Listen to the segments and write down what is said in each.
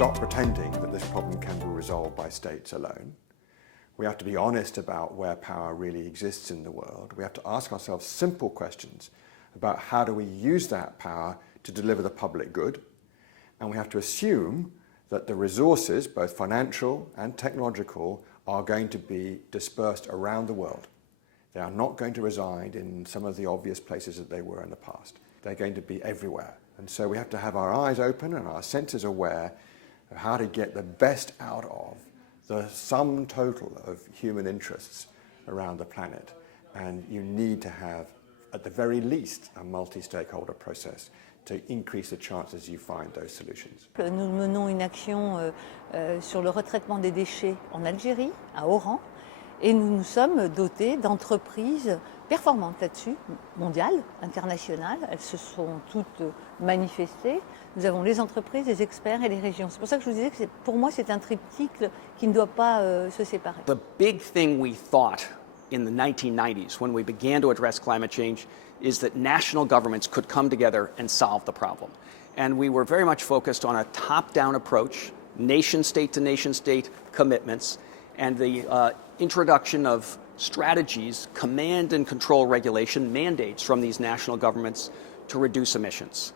stop pretending that this problem can be resolved by states alone. We have to be honest about where power really exists in the world. We have to ask ourselves simple questions about how do we use that power to deliver the public good. And we have to assume that the resources, both financial and technological, are going to be dispersed around the world. They are not going to reside in some of the obvious places that they were in the past. They're going to be everywhere. And so we have to have our eyes open and our senses aware of how to get the best out of the sum total of human interests around the planet. And you need to have, at the very least, a multi-stakeholder process to increase the chances you find those solutions. Nous menons une action sur le retraitement des déchets en Algérie, à Oran, et nous nous sommes dotés d'entreprises performantes là-dessus, mondiales, internationales. Elles se sont toutes manifestées. Nous avons les entreprises, les experts et les régions. C'est pour ça que je vous disais que pour moi c'est un triptyque qui ne doit pas se séparer. The big thing we thought in the 1990s when we began to address climate change is that national governments could come together and solve the problem. And we were very much focused on a top-down approach, nation-state to nation-state commitments, and the introduction of strategies, command and control regulation mandates from these national governments to reduce emissions.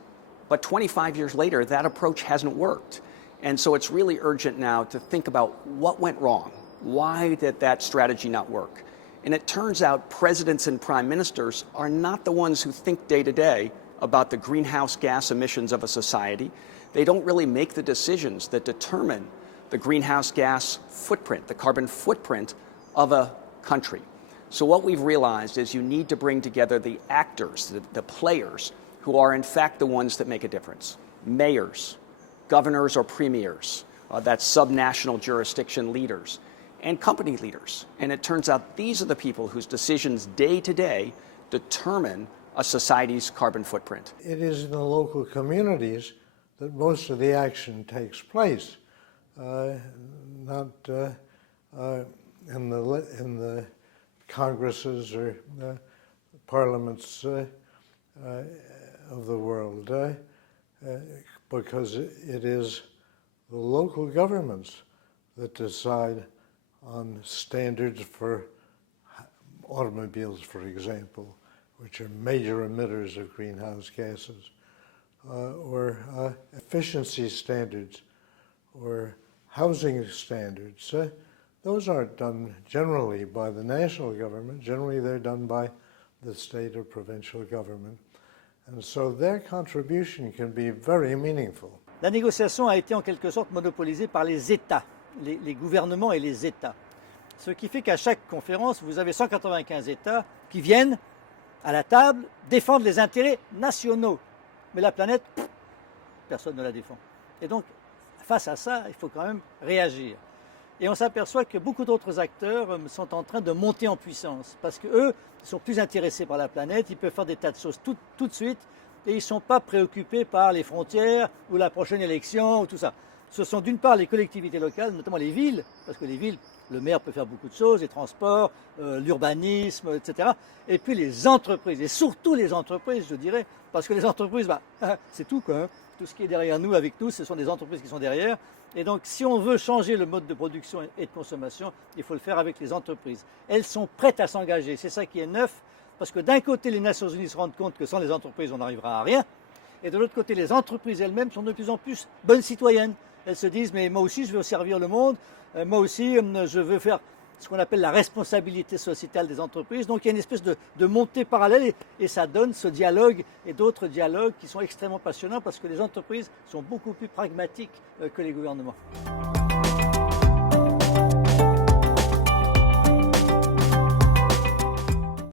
But 25 years later, that approach hasn't worked. And so it's really urgent now to think about what went wrong. Why did that strategy not work? And it turns out presidents and prime ministers are not the ones who think day to day about the greenhouse gas emissions of a society. They don't really make the decisions that determine the greenhouse gas footprint, the carbon footprint of a country. So what we've realized is you need to bring together the actors, the players, who are in fact the ones that make a difference. Mayors, governors or premiers, that's subnational jurisdiction leaders, and company leaders. And it turns out these are the people whose decisions day to day determine a society's carbon footprint. It is in the local communities that most of the action takes place, not in the congresses or parliaments of the world, because it is the local governments that decide on standards for automobiles, for example, which are major emitters of greenhouse gases, or efficiency standards, or housing standards. Those aren't done generally by the national government. Generally, they're done by the state or provincial government. And so their contribution can be very meaningful. La négociation a été en quelque sorte monopolisée par les États, les gouvernements et les États. Ce qui fait qu'à chaque conférence, vous avez 195 États qui viennent à la table défendre les intérêts nationaux. Mais la planète, personne ne la défend. Et donc, face à ça, il faut quand même réagir. Et on s'aperçoit que beaucoup d'autres acteurs sont en train de monter en puissance parce qu'eux sont plus intéressés par la planète, ils peuvent faire des tas de choses tout de suite et ils ne sont pas préoccupés par les frontières ou la prochaine élection ou tout ça. Ce sont d'une part les collectivités locales, notamment les villes, parce que les villes, le maire peut faire beaucoup de choses, les transports, l'urbanisme, etc. Et puis les entreprises, et surtout les entreprises, je dirais, parce que les entreprises, c'est tout quoi. Hein. Tout ce qui est derrière nous, avec nous, ce sont des entreprises qui sont derrière. Et donc, si on veut changer le mode de production et de consommation, il faut le faire avec les entreprises. Elles sont prêtes à s'engager. C'est ça qui est neuf, parce que d'un côté, les Nations Unies se rendent compte que sans les entreprises, on n'arrivera à rien. Et de l'autre côté, les entreprises elles-mêmes sont de plus en plus bonnes citoyennes. Elles se disent, mais moi aussi, je veux servir le monde. Moi aussi, je veux faire ce qu'on appelle la responsabilité sociétale des entreprises. Donc il y a une espèce de montée parallèle et ça donne ce dialogue et d'autres dialogues qui sont extrêmement passionnants parce que les entreprises sont beaucoup plus pragmatiques que les gouvernements.